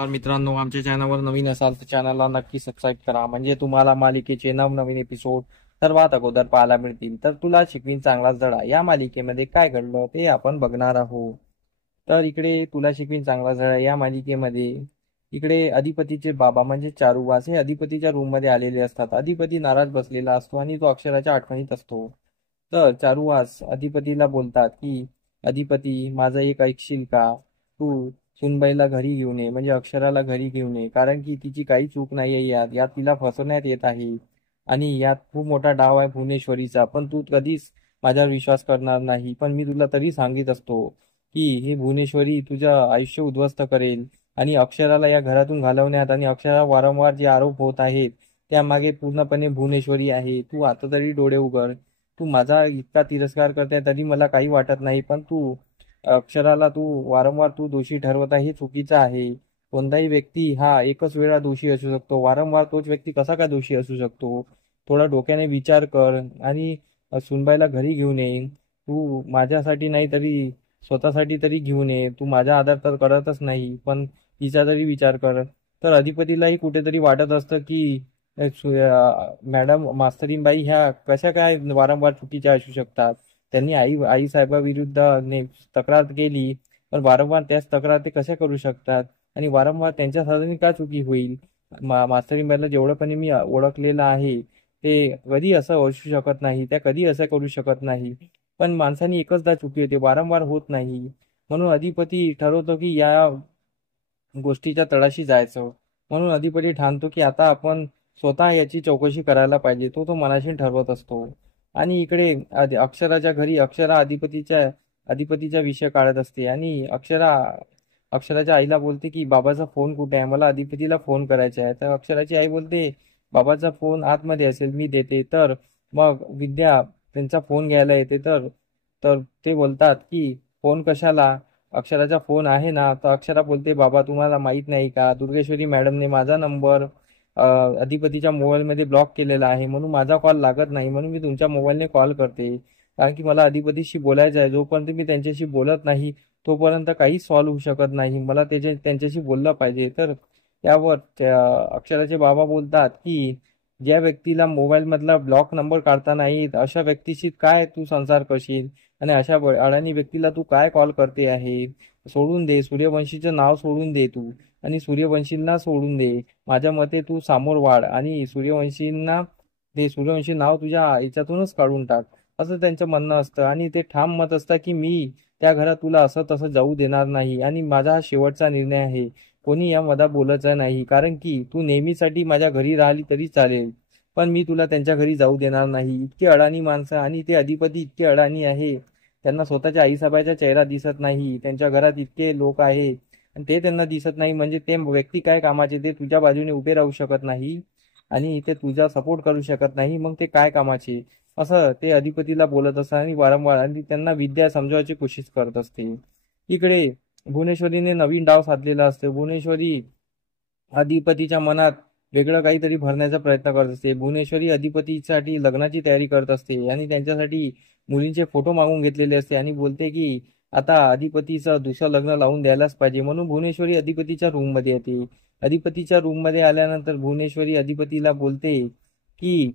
तर मित्रांनो, आमच्या चॅनलवर नवीन असाल तर चॅनलला नक्की सबस्क्राईब करा, म्हणजे तुम्हाला मालिकेचे नवनवीन एपिसोड सर्वात अगोदर पाहायला मिळतील. तर तुला शिकवीन चांगलाच धडा या मालिकेमध्ये काय घडलं ते आपण बघणार आहोत. तर इकडे तुला शिकवीन चांगलाच धडा या मालिकेमध्ये इकडे अधिपतीचे बाबा म्हणजे चारुवास हे अधिपतीच्या रूम मध्ये आलेले असतात. अधिपती नाराज बसलेला असतो आणि तो अक्षराच्या आठवणीत असतो. तर चारुवास अधिपतीला बोलतात की अधिपती, माझं एक ऐकशील का? तू सुनबाईला घरी घेऊन ये, म्हणजे अक्षराला घरी घेऊन ये, कारण की तिची काही चूक नाहीये. यात यात तिला फसवण्यात येत आहे आणि यात खूप मोठा डाव आहे भुवनेश्वरीचा. पण तू कधीच माझ्यावर विश्वास करणार नाही, पण मी तुला तरी सांगित असतो की ही भुवनेश्वरी तुझं आयुष्य उद्ध्वस्त करेल आणि अक्षराला या घरातून घालवण्यात आणि अक्षरा वारंवार जे आरोप होत आहेत त्यामागे पूर्णपणे भुवनेश्वरी आहे. तू आता तरी डोळे उघड. तू माझा इतका तिरस्कार करते तरी मला काही वाटत नाही, पण तू अक्षराला वारंवार दोषी ठरवत आहे, हे चुकीचं आहे. कोणताही व्यक्ती हा एकच वेळा दोषी असू शकतो, वारंवार तोच व्यक्ती कसा काय दोषी असू शकतो? थोडा डोक्याने विचार कर आणि सुनबाईला घरी घेऊन ये. तू माझ्यासाठी नाही तरी स्वतःसाठी तरी घेऊन ये. तू माझा आदर तर करतच नाही, पण तिचा तरी विचार कर. तर अधिपतीलाही कुठेतरी वाटत असतं की मॅडम मास्तरीनबाई ह्या कशा काय वारंवार चुकीच्या असू शकतात. त्यांनी आई साहेबाविरुद्ध तक्रार केली, पण वारंवार त्याच तक्रार ते कशा करू शकतात आणि वारंवार त्यांच्या साधने का चुकी होईल? मास्तरीनबाईला जेवढं मी ओळखलेलं आहे ते कधी असं असू शकत नाही, त्या कधी असं करू शकत नाही. पण माणसाने एकचदा चुकी होते, वारंवार होत नाही. म्हणून अधिपती ठरवतो की या गोष्टीच्या तळाशी जायचं. म्हणून अधिपती ठाणतो की आता आपण स्वतः याची चौकशी करायला पाहिजे. तो मनाशी ठरवत असतो. आणि इकडे अक्षराच्या घरी अक्षरा अधिपतीचा विषय काढत असते आणि अक्षराच्या आईला बोलते की बाबाचा फोन कुठे आहे, मला अधिपतीला फोन करायचा आहे. तर अक्षराची आई बोलते बाबाचा फोन आतमध्ये असेल, मी देते. तर मग विद्या त्यांचा फोन घ्यायला येते. तर तर ते बोलतात की फोन कशाला, अक्षराचा फोन आहे ना. तर अक्षरा बोलते बाबा तुम्हाला माहित नाही का, दुर्गेश्वरी मॅडमने माझा नंबर अधिपतीच्या मोबाईलमध्ये ब्लॉक केलेला आहे, म्हणून माझा कॉल लागत नाही, म्हणून मी तुमच्या मोबाईलने कॉल करते. कारण की मला अधिपतीशी बोलायचं आहे. जोपर्यंत मी त्यांच्याशी बोलत नाही तोपर्यंत काहीच सॉल्व्ह होऊ शकत नाही. मला त्यांच्याशी बोललं पाहिजे. तर त्यावर अक्षराचे बाबा बोलतात की ज्या व्यक्तीला मोबाईल मधला ब्लॉक नंबर काढता नाही येत, अशा व्यक्तीशी काय तू संसार करशील आणि अशा अडाणी व्यक्तीला तू काय कॉल करते आहे? सोडून दे, सूर्यवंशीचं नाव सोडून दे तू आणि सूर्यवंशींना सोडून दे. माझ्या मते तू सामोर वाढ आणि सूर्यवंशींना ते सूर्यवंशी नाव तुझ्या याच्यातूनच काढून टाक, असं त्यांचं म्हणणं असतं. आणि ते ठाम मत असतं की मी त्या घरात तुला असं तसं जाऊ देणार नाही आणि माझा हा शेवटचा निर्णय आहे. कोणी या मधा बोलायचं नाही, कारण की तू नेहमीसाठी माझ्या घरी राहिली तरी चालेल, पण मी तुला त्यांच्या घरी जाऊ देणार नाही. इतके अडाणी माणसं आणि ते अधिपती इतके अडाणी आहे, त्यांना स्वतःच्या आईसाहेबाचा चेहरा दिसत नाही. त्यांच्या घरात इतके लोक आहे आणि ते त्यांना दिसत नाही, म्हणजे ते व्यक्ती काय कामाचे? ते तुझ्या बाजूने उभे राहू शकत नाही आणि ते तुझा सपोर्ट करू शकत नाही, मग ते काय कामाचे? असं ते अधिपतीला बोलत असतात आणि वारंवार आणि त्यांना विद्या समजावयाची कोशिश करत असते. इकडे भुवनेश्वरीने नवीन डाव साधलेला असते. भुवनेश्वरी अधिपतीच्या मनात वेगळं काहीतरी भरण्याचा प्रयत्न करत असते. भुवनेश्वरी अधिपतीसाठी लग्नाची तयारी करत असते आणि त्यांच्यासाठी मुलींचे फोटो मागून घेतलेले असते आणि बोलते की आता अधिपतीचं दुसरं लग्न लावून द्यायलाच पाहिजे. म्हणून भुवनेश्वरी अधिपतीच्या रूम मध्ये येते. अधिपतीच्या रूम मध्ये आल्यानंतर भुवनेश्वरी अधिपतीला बोलते की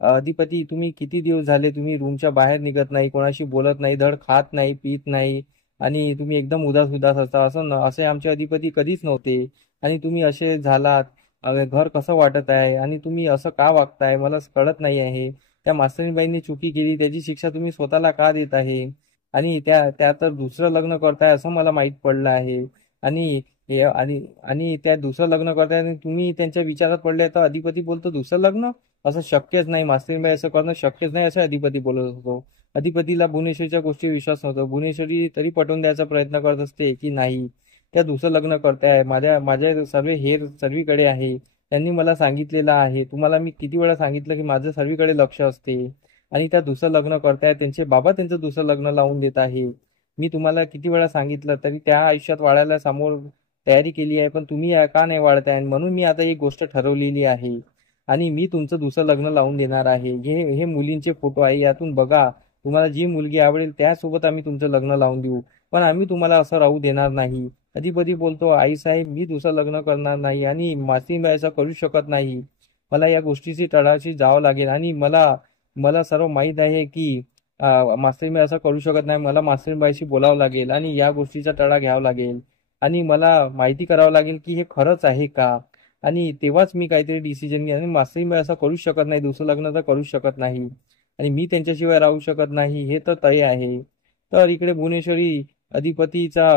अधिपती, तुम्ही किती दिवस झाले तुम्ही रूमच्या बाहेर निघत नाही, कोणाशी बोलत नाही, धड खात नाही, पित नाही आणि तुम्ही एकदम उदास उदास असता. असे आमचे अधिपती कधीच नव्हते आणि तुम्ही असे झालात. घर कसं वाटत आहे आणि तुम्ही असं का वागताय मला कळत नाही आहे. त्या मास्तरीबाईंनी चुकी केली, त्याची शिक्षा तुम्ही स्वतःला का देत आहे? आणि त्या तर दुसरं लग्न करताय असं मला माहित पडलं आहे. आणि आणि त्या दुसरं लग्न करताय आणि तुम्ही त्यांच्या विचारात पडले. तर अधिपती बोलतो दुसरं लग्न असं शक्यच नाही, मास्तरीबाई असं करणं शक्यच नाही, असं अधिपती बोलत होतो. अधिपतीला भुवनेश्वरीच्या गोष्टी विश्वास नव्हता. भुवनेश्वरी तरी पटवून द्यायचा प्रयत्न करत असते की नाही, त्या दुसरं लग्न करताय, माझ्या सर्व हेर सर्वीकडे आहे. त्यांनी मला सांगितलेलं आहे, तुम्हाला मी किती वेळा सांगितलं की माझं सर्वीकडे लक्ष असते आणि त्या दुसरं लग्न करताय. त्यांचे बाबा त्यांचं दुसरं लग्न लावून देत आहे. मी तुम्हाला किती वेळा सांगितलं तरी त्या आयुष्यात वाढायला समोर तयारी केली आहे, पण तुम्ही का नाही वाढताय? म्हणून मी आता एक गोष्ट ठरवलेली आहे आणि मी तुमचं दुसरं लग्न लावून देणार आहे. हे मुलींचे फोटो आहे, यातून बघा, तुम्हाला जी मुलगी आवडेल त्यासोबत आम्ही तुमचं लग्न लावून देऊ. पण आम्ही तुम्हाला असं राहू देणार नाही. अधिपती बोलतो, आई साहेब मी दुसरं लग्न करणार नाही आणि मासीबाई असं करू शकत नाही. मला या गोष्टीची तळाशी जावं लागेल आणि मला मला सर्व माहीत आहे की मास्टरबाई असं करू शकत नाही. मला मास्टरबाईशी बोलावं लागेल आणि या गोष्टीचा तडा घ्यावा लागेल आणि मला माहिती करावं लागेल की हे खरंच आहे का. आणि तेव्हाच मी काहीतरी डिसिजन घेईन. आणि मास्टरबाई असं करू शकत नाही, दुसरं लग्न तर करू शकत नाही आणि मी त्यांच्याशिवाय राहू शकत नाही, हे तर तय आहे. तर इकडे भुवनेश्वरी अधिपतीचा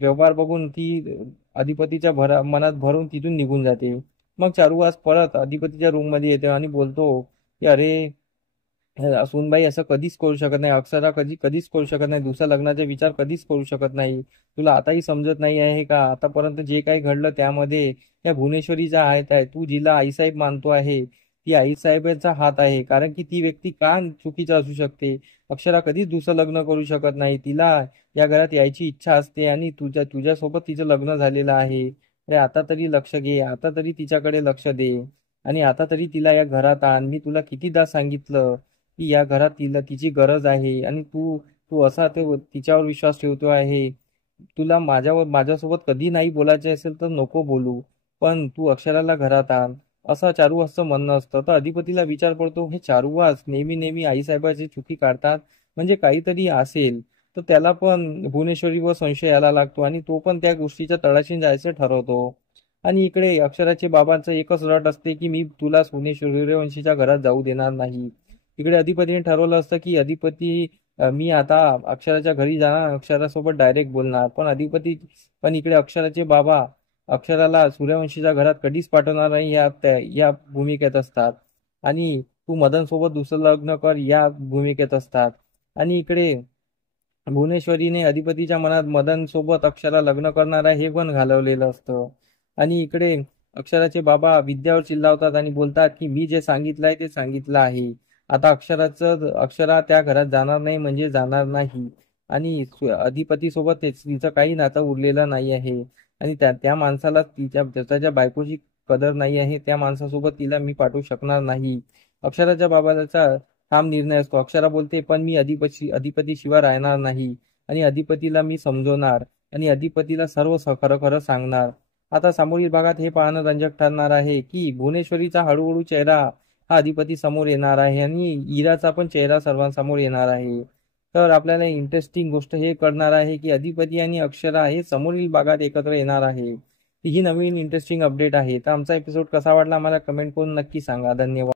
व्यवहार बघून ती अधिपतीच्या मनात भरून तिथून निघून जाते. मग चारुहास परत अधिपतीच्या रूम मध्ये येते आणि बोलतो की अरे सुनबाई असं कधीच करू शकत नाही, अक्षरा कधीच करू शकत नाही, दुसऱ्या लग्नाचा विचार कधीच करू शकत नाही. तुला आताही समजत नाही आहे का? आतापर्यंत जे काही घडलं त्यामध्ये या भुवनेश्वरीचा हात आहे. तू जिला आईसाहेब मानतो आहे ती आईसाहेबांचा हात आहे. कारण की ती व्यक्ती का चुकीची असू शकते? अक्षरा कधीच दुसरं लग्न करू शकत नाही. तिला या घरात यायची इच्छा असते आणि तुझ्यासोबत तिचं लग्न झालेलं आहे. अरे आता तरी लक्ष घे, आता तरी तिच्याकडे लक्ष दे आणि आता तरी तिला या घरात आण. मी तुला कितीदा सांगितलं की या घरात तिची गरज आहे आणि तू तू असा तिच्यावर विश्वास ठेवतो आहे. तुला माझ्यासोबत कधी नाही बोलायचे असेल तर नको बोलू, पण तू अक्षराला घरात आण, असं चारुहासचं म्हणणं असतं. तर अधिपतीला विचार पडतो, हे चारुहास नेहमी नेहमी आईसाहेबाची चुकी काढतात, म्हणजे काहीतरी असेल. तर त्याला पण भुवनेश्वरीवर संशय यायला लागतो आणि तो पण त्या गोष्टीच्या तळाशी जायचं ठरवतो. आणि इकडे अक्षराचे बाबांचं एकच रट असते की मी तुला सूर्यवंशीच्या घरात जाऊ देणार नाही. इकडे अधिपतीने ठरवलं असतं की मी आता अक्षराच्या घरी जाणार, अक्षरासोबत डायरेक्ट बोलणार. पण इकडे अक्षराचे बाबा अक्षराला सूर्यवंशीच्या घरात कधीच पाठवणार नाही या भूमिकेत असतात आणि तू मदन सोबत दुसरं लग्न कर या भूमिकेत असतात. आणि इकडे भुवनेश्वरीने अधिपतीच्या मनात मदन सोबत अक्षरा लग्न करणार आहे हे पण घालवलेलं असतं. आणि इकडे अक्षराचे बाबा विद्यावर चिल्लावतात आणि बोलतात की मी जे सांगितलं आहे ते सांगितलं आहे. आता अक्षरा त्या घरात जाणार नाही म्हणजे जाणार नाही आणि अधिपती सोबत तिचं काही नातं उरलेलं नाही आहे आणि त्या माणसाला त्याच्या बायकोची कदर नाही आहे. त्या माणसासोबत तिला मी पाठवू शकणार नाही. अक्षराच्या बाबाचा ठाम निर्णय असतो. अक्षरा बोलते, पण मी अधिपती शिवाय राहणार नाही आणि अधिपतीला मी समजवणार आणि अधिपतीला सर्व खरं खरं सांगणार. आता सामोरील भागात हे पाहणं रंजक ठरणार आहे की भुवनेश्वरीचा हळूहळू चेहरा हा अधिपती समोर येणार आहे आणि इराचा पण चेहरा सर्वांसमोर येणार आहे. तर आपल्याला इंटरेस्टिंग गोष्ट हे कळणार आहे की अधिपती आणि अक्षरा हे समोरील भागात एकत्र येणार आहे. ही नवीन इंटरेस्टिंग अपडेट आहे. तर आमचा एपिसोड कसा वाटला आम्हाला कमेंट करून नक्की सांगा. धन्यवाद.